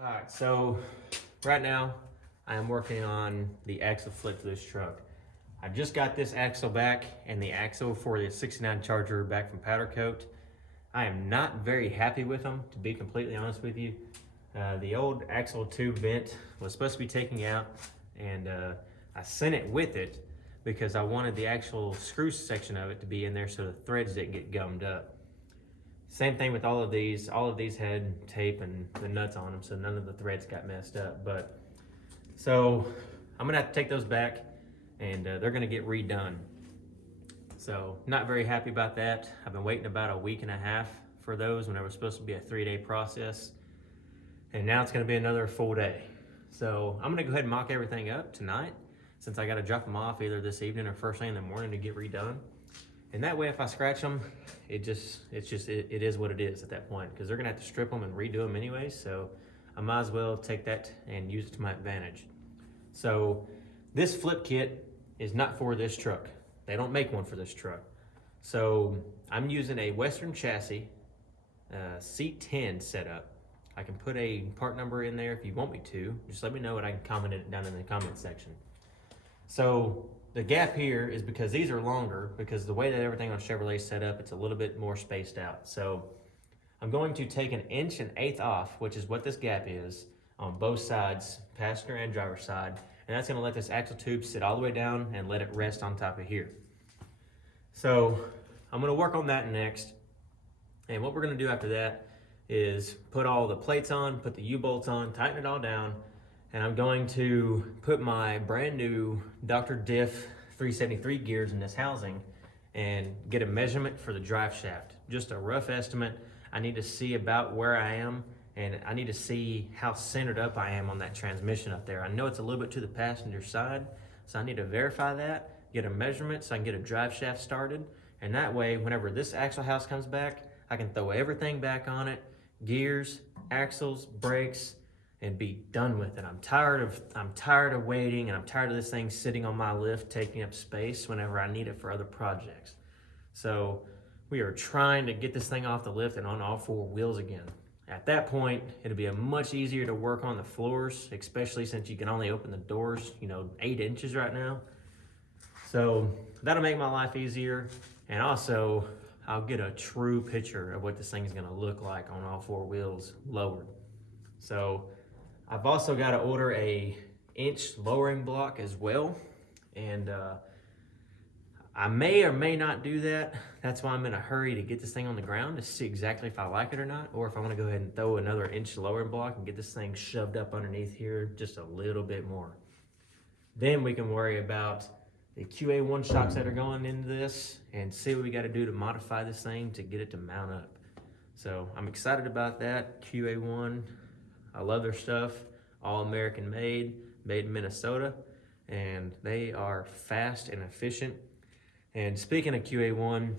All right, so right now I am working on the axle flip for this truck. I just got this axle back and the axle for the 69 Charger back from Powder Coat. I am not very happy with them, to be completely honest with you. The old axle tube vent was supposed to be taken out, and I sent it with it because I wanted the actual screw section of it to be in there so the threads didn't get gummed up. Same thing with all of these. All of these had tape and the nuts on them, so none of the threads got messed up. So I'm gonna have to take those back, and they're gonna get redone. So not very happy about that. I've been waiting about a week and a half for those when it was supposed to be a 3-day process, and now it's gonna be another full day. So I'm gonna go ahead and mock everything up tonight, since I gotta drop them off either this evening or first thing in the morning to get redone. And that way, if I scratch them, it is what it is at that point, because they're gonna have to strip them and redo them anyway. So I might as well take that and use it to my advantage. So this flip kit is not for this truck. They don't make one for this truck. So I'm using a Western chassis, C10 setup. I can put a part number in there if you want me to. Just let me know and I can comment it down in the comment section. So the gap here is because these are longer, because the way that everything on Chevrolet is set up, it's a little bit more spaced out. So I'm going to take 1 1/8 inch off, which is what this gap is, on both sides, passenger and driver side. And that's gonna let this axle tube sit all the way down and let it rest on top of here. So I'm gonna work on that next. And what we're gonna do after that is put all the plates on, put the U-bolts on, tighten it all down, and I'm going to put my brand new Dr. Diff 373 gears in this housing and get a measurement for the drive shaft. Just a rough estimate. I need to see about where I am, and I need to see how centered up I am on that transmission up there. I know it's a little bit to the passenger side, so I need to verify that, get a measurement so I can get a drive shaft started, and that way, whenever this axle house comes back, I can throw everything back on it, gears, axles, brakes, and be done with it. I'm tired of waiting, and I'm tired of this thing sitting on my lift taking up space whenever I need it for other projects. So we are trying to get this thing off the lift and on all 4 wheels again. At that point, it'll be much easier to work on the floors, especially since you can only open the doors, 8 inches right now. So that'll make my life easier, and also I'll get a true picture of what this thing is gonna look like on all 4 wheels lowered. So I've also got to order a 1-inch lowering block as well, and I may or may not do that. That's why I'm in a hurry to get this thing on the ground to see exactly if I like it or not, or if I want to go ahead and throw another 1-inch lowering block and get this thing shoved up underneath here just a little bit more. Then we can worry about the QA1 shocks that are going into this and see what we got to do to modify this thing to get it to mount up. So I'm excited about that. QA1, I love their stuff. All American made in Minnesota, and they are fast and efficient. And speaking of QA1,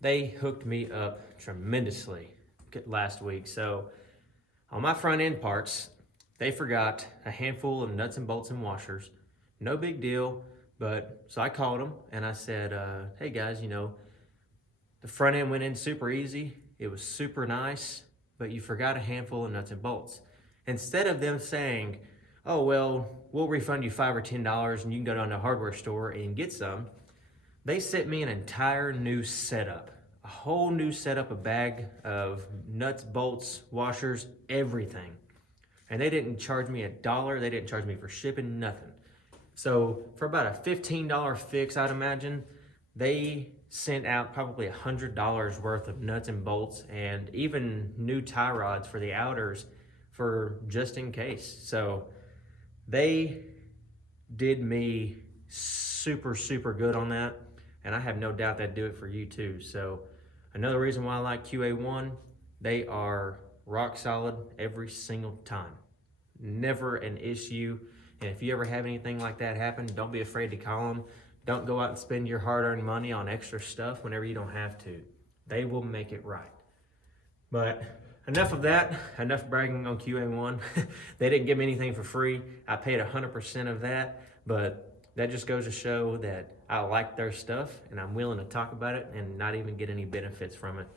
they hooked me up tremendously last week. So on my front end parts, they forgot a handful of nuts and bolts and washers. No big deal, but so I called them and I said, hey guys, the front end went in super easy. It was super nice, but you forgot a handful of nuts and bolts. Instead of them saying, oh, well, we'll refund you $5 or $10 and you can go down to a hardware store and get some, they sent me an entire new setup, a whole new setup, a bag of nuts, bolts, washers, everything. And they didn't charge me $1. They didn't charge me for shipping, nothing. So for about a $15 fix, I'd imagine, they sent out probably $100 worth of nuts and bolts and even new tie rods for the outers for just in case. So they did me super, super good on that. And I have no doubt they'd do it for you too. So another reason why I like QA1, they are rock solid every single time. Never an issue. And if you ever have anything like that happen, don't be afraid to call them. Don't go out and spend your hard-earned money on extra stuff whenever you don't have to. They will make it right. But enough of that, enough bragging on QA1. They didn't give me anything for free. I paid 100% of that, but that just goes to show that I like their stuff and I'm willing to talk about it and not even get any benefits from it.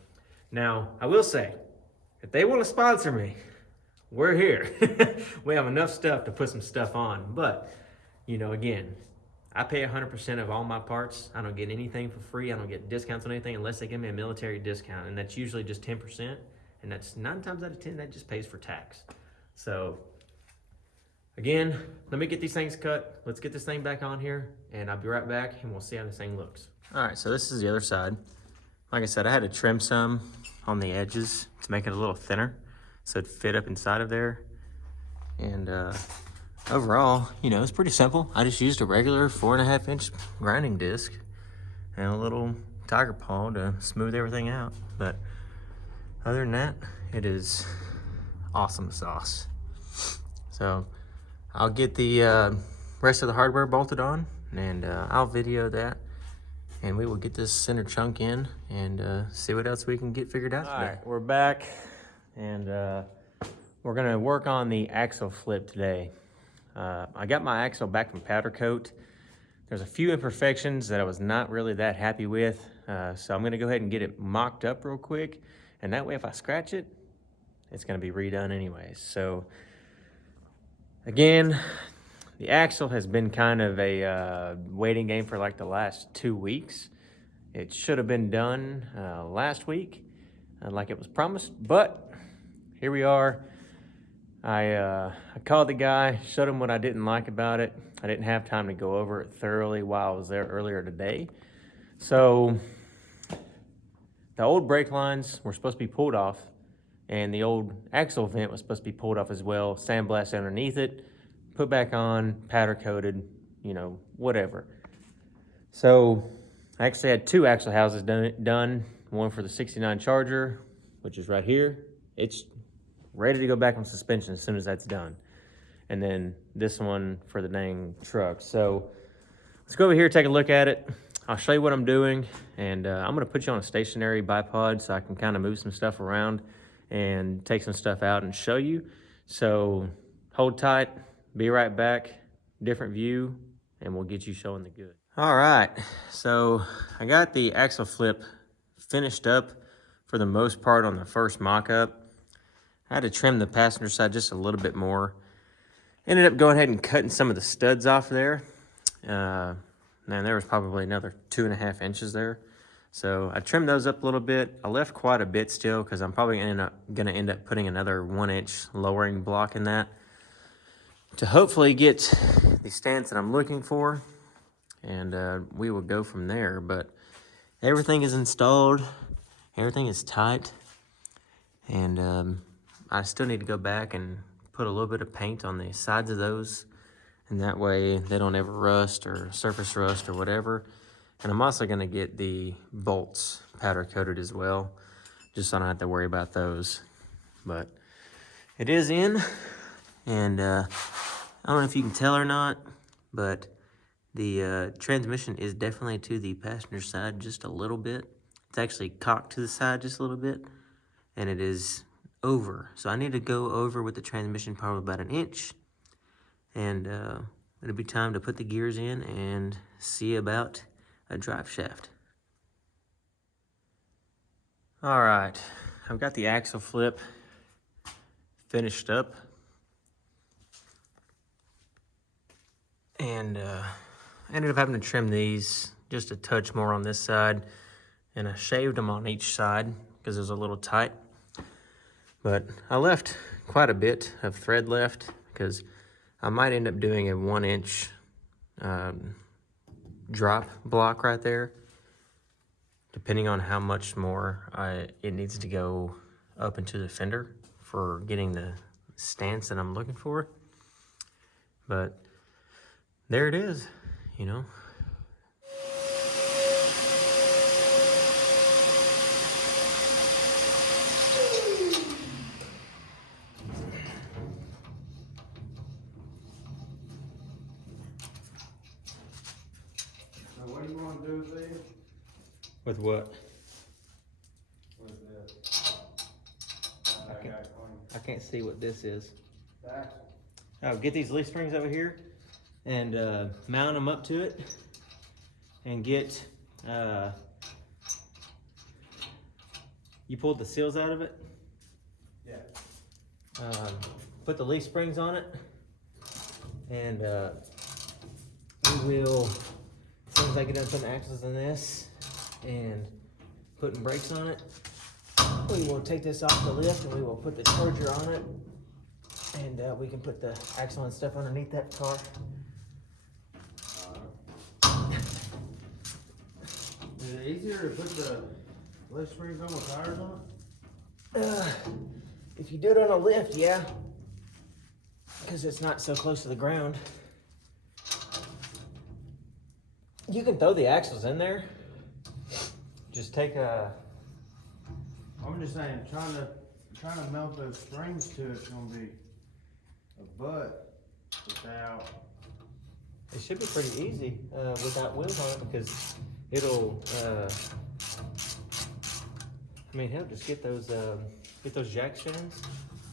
Now, I will say, if they want to sponsor me, we're here. We have enough stuff to put some stuff on. But, you know, again, I pay 100% of all my parts. I don't get anything for free. I don't get discounts on anything unless they give me a military discount. And that's usually just 10%. And that's 9 times out of 10, that just pays for tax. So, again, let me get these things cut. Let's get this thing back on here. And I'll be right back and we'll see how this thing looks. All right, so this is the other side. Like I said, I had to trim some on the edges to make it a little thinner so it'd fit up inside of there. And overall, you know, it's pretty simple. I just used a regular 4.5-inch grinding disc and a little tiger paw to smooth everything out. But other than that, it is awesome sauce. So I'll get the rest of the hardware bolted on, and I'll video that. And we will get this center chunk in and see what else we can get figured out today. All right, we're back, and we're gonna work on the axle flip today. I got my axle back from Powder Coat. There's a few imperfections that I was not really that happy with, so I'm gonna go ahead and get it mocked up real quick, and that way if I scratch it, it's gonna be redone anyways. So again, the axle has been kind of a waiting game for like the last 2 weeks. It should have been done last week, like it was promised, but here we are. I called the guy, showed him what I didn't like about it. I didn't have time to go over it thoroughly while I was there earlier today. So the old brake lines were supposed to be pulled off, and the old axle vent was supposed to be pulled off as well, sandblasted underneath it, put back on, powder coated, you know, whatever. So I actually had 2 axle houses done, one for the 69 Charger, which is right here. It's ready to go back on suspension as soon as that's done. And then this one for the dang truck. So let's go over here, take a look at it. I'll show you what I'm doing, and I'm gonna put you on a stationary bipod so I can kind of move some stuff around and take some stuff out and show you. So hold tight. Be right back, different view, and we'll get you showing the good. All right, so I got the axle flip finished up for the most part on the first mock-up. I had to trim the passenger side just a little bit more. Ended up going ahead and cutting some of the studs off there. And there was probably another 2.5 inches there. So I trimmed those up a little bit. I left quite a bit still because I'm probably gonna end up putting another 1-inch lowering block in that to hopefully get the stance that I'm looking for, and we will go from there. But everything is installed, everything is tight, and I still need to go back and put a little bit of paint on the sides of those, and that way they don't ever rust or surface rust or whatever. And I'm also going to get the bolts powder coated as well, just so I don't have to worry about those. But it is in. And I don't know if you can tell or not, but the transmission is definitely to the passenger side just a little bit. It's actually cocked to the side just a little bit, and it is over. So I need to go over with the transmission probably about 1 inch, and it'll be time to put the gears in and see about a drive shaft. All right, I've got the axle flip finished up. And I ended up having to trim these just a touch more on this side, and I shaved them on each side because it was a little tight. But I left quite a bit of thread left because I might end up doing a 1-inch drop block right there, depending on how much more it needs to go up into the fender for getting the stance that I'm looking for. But there it is, you know. So what do you want to do with these? With what? With this? I can't see what this is. Axle. Oh, get these leaf springs over here and mount them up to it, and get you pulled the seals out of it? Yeah. put the leaf springs on it, and we will, as soon as I get done putting axles in this and putting brakes on it, we will take this off the lift and we will put the charger on it, and we can put the axle and stuff underneath that car. Is it easier to put the lift springs on with tires on If you do it on a lift, yeah, because it's not so close to the ground. You can throw the axles in there. Just take a. I'm just saying, trying to mount those springs to it's gonna be a butt without. It should be pretty easy without wheels on it, because it'll. I mean, hell, just get those jack stands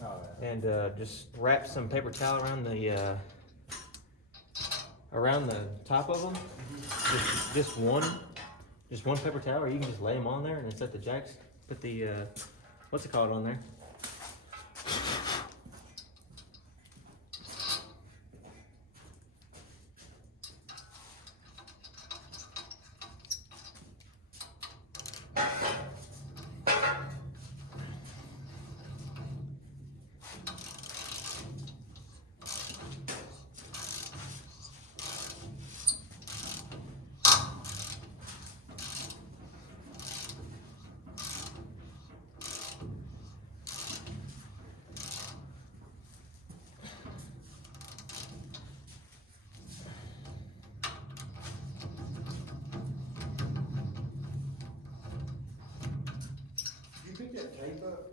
Oh, and just wrap some paper towel around the top of them. Just one paper towel, or you can just lay them on there and set the jacks. Put the what's it called on there? you pick that tape up?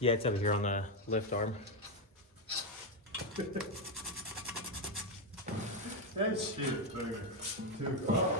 Yeah, it's over here on the lift arm. That shit, dude. Too far.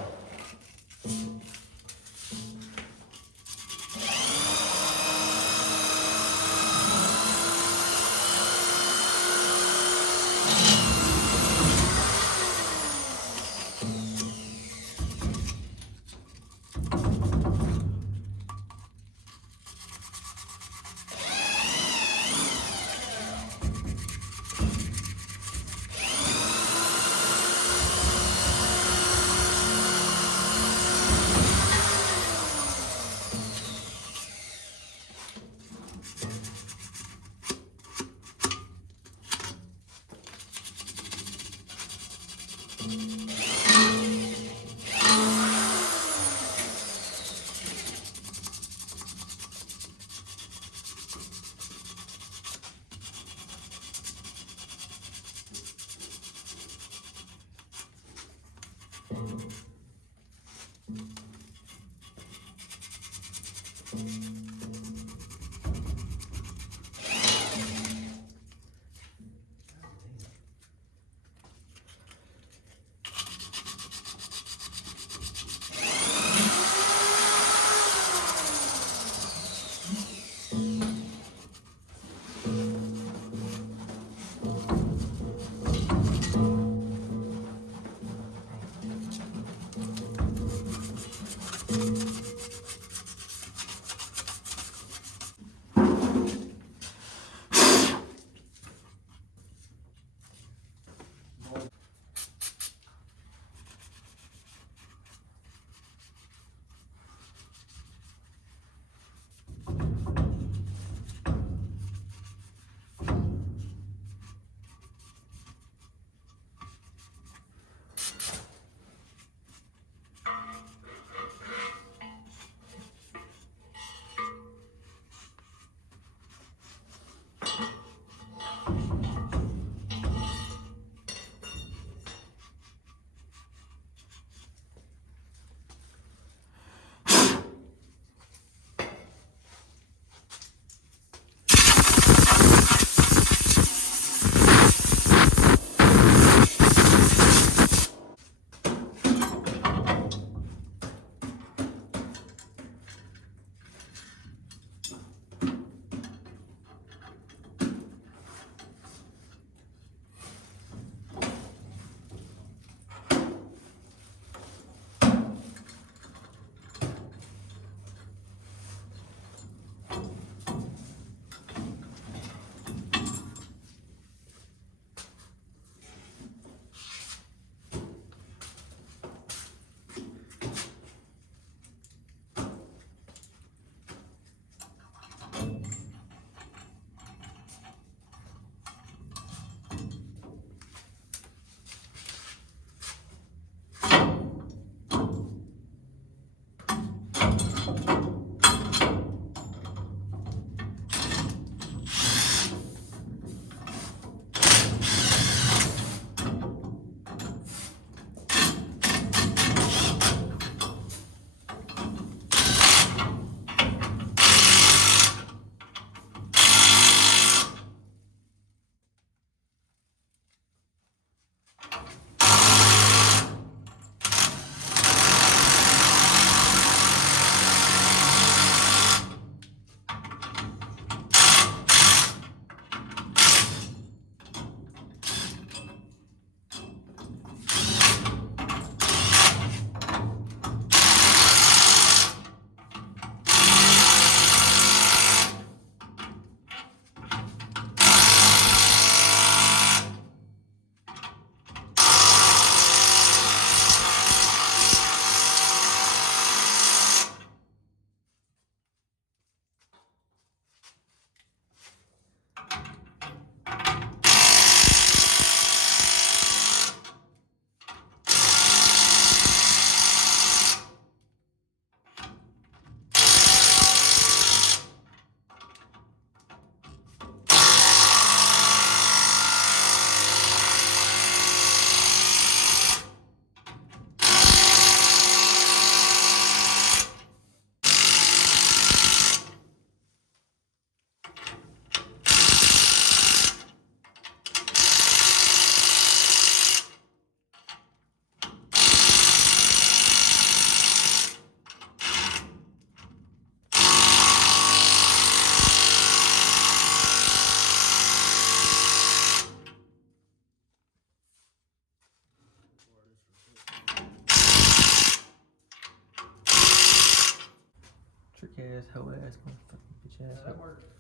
ass, hoe ass, motherfucking bitch ass. That worked.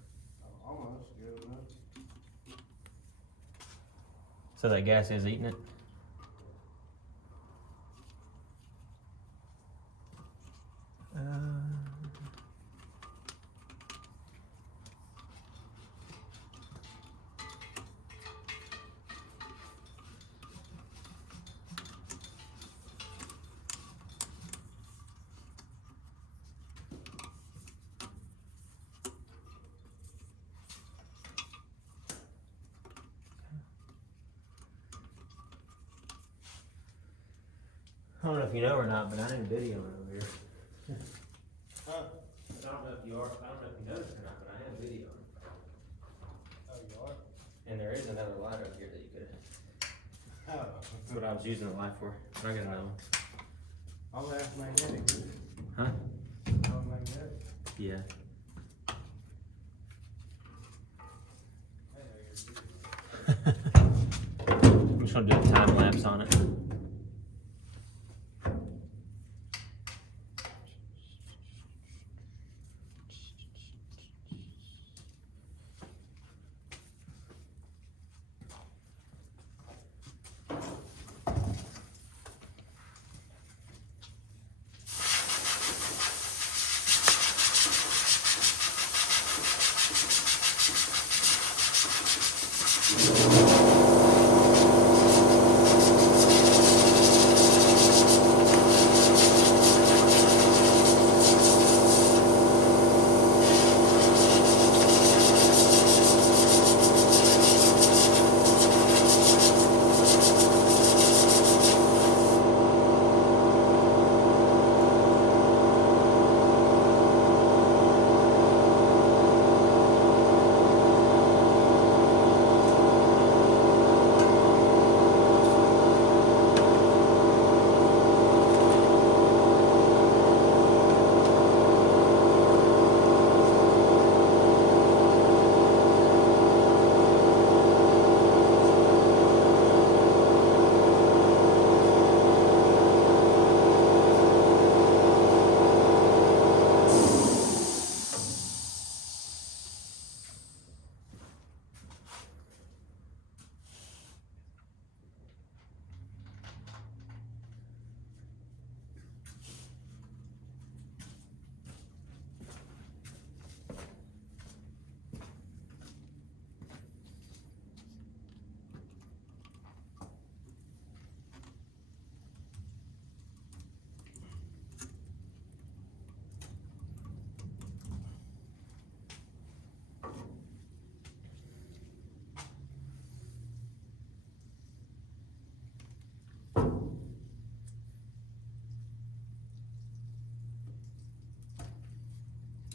Almost good enough. So that gas is eating it? I don't know if you know or not, but I did a video over here. Huh? I don't know if you noticed or not, but I have video. Oh, you are? And there is another light up here that you could. Oh. That's what I was using the light for. I got another one. I'll ask magnetic. Huh? All magnetic. Yeah. I'm just gonna do a time lapse on it.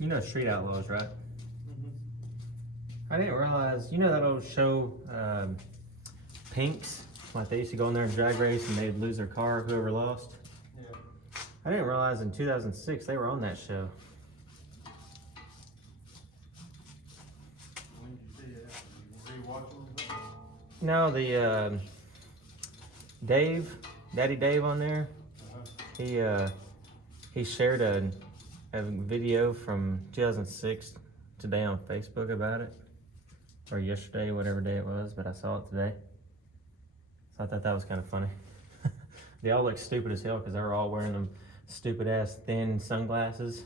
You know Street Outlaws, right? Mm-hmm. I didn't realize, you know that old show, Pinks? Like they used to go in there and drag race and they'd lose their car, whoever lost. Yeah. I didn't realize in 2006 they were on that show. When did you see that? You rewatching it? No, the Dave, Daddy Dave on there, he shared a video from 2006 today on Facebook about it, or yesterday, whatever day it was, but I saw it today. So I thought that was kind of funny. They all look stupid as hell because they were all wearing them stupid ass thin sunglasses.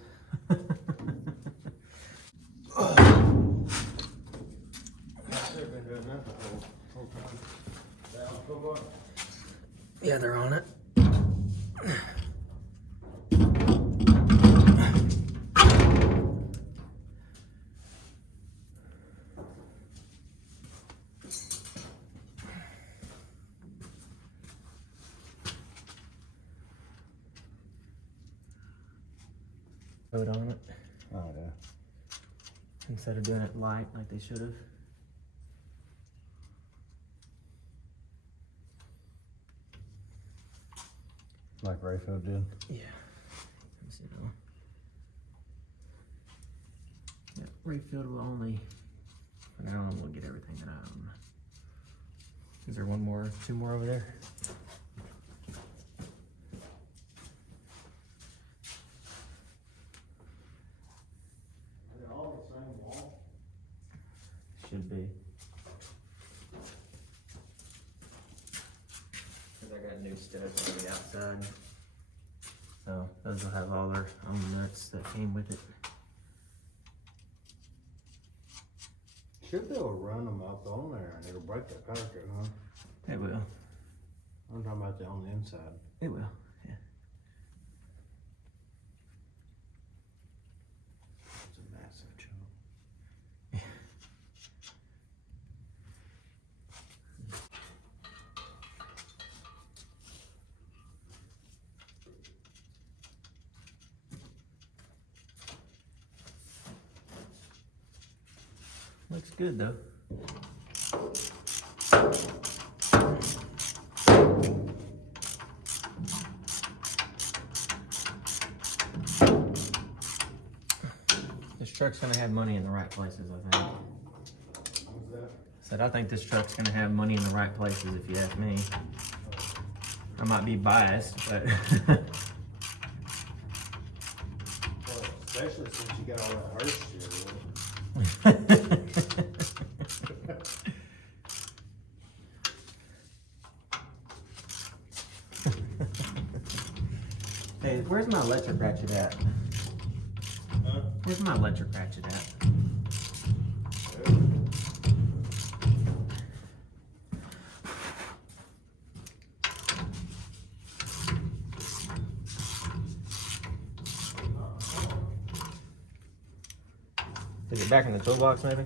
Yeah, they're on it. Vote on it Oh, yeah. instead of doing it light like they should have. Like Rayfield did? Yeah. Let me see that one. Yeah, Rayfield will only. I don't know, we'll get everything that I own. Is there one more, two more over there? got new studs on the outside. So those will have all their own nuts that came with it. Should be able to run them up on there and it'll break that powder coat, huh? It will. I'm talking about on the inside. It will. Yeah. It's a massive chunk. Looks good though. This truck's gonna have money in the right places, I think. What's that? Said I think this truck's gonna have money in the right places if you ask me. I might be biased, but Well, especially since you got all that Hurst shit. Hey, where's my electric ratchet at? Huh? Where's my electric ratchet at? Is it back in the toolbox maybe?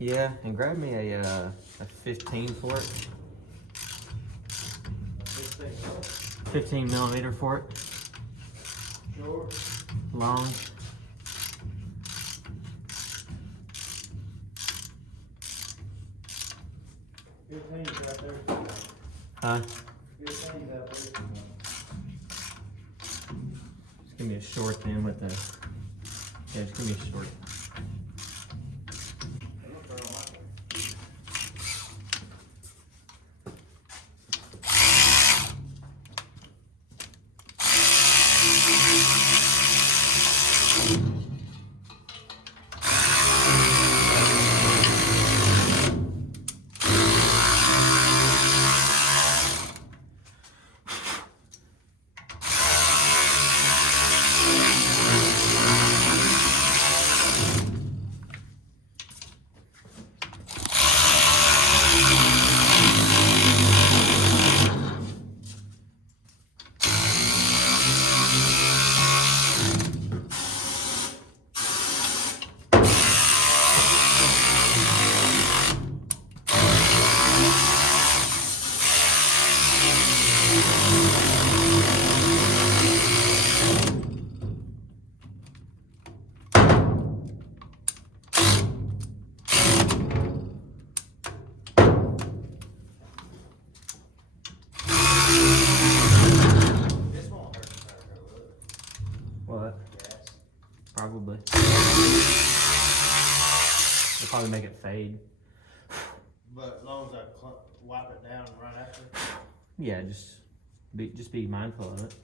Yeah, and grab me a 15 for it. 15 millimeter for it. Sure. Long. Out there. Huh? 15's out there. Just give me a short then with the. Yeah, just give me a short. This won't hurt the powder coat, will it? What? Gas. Probably. It'll probably make it fade. But as long as I wipe it down right after. Yeah, just be mindful of it.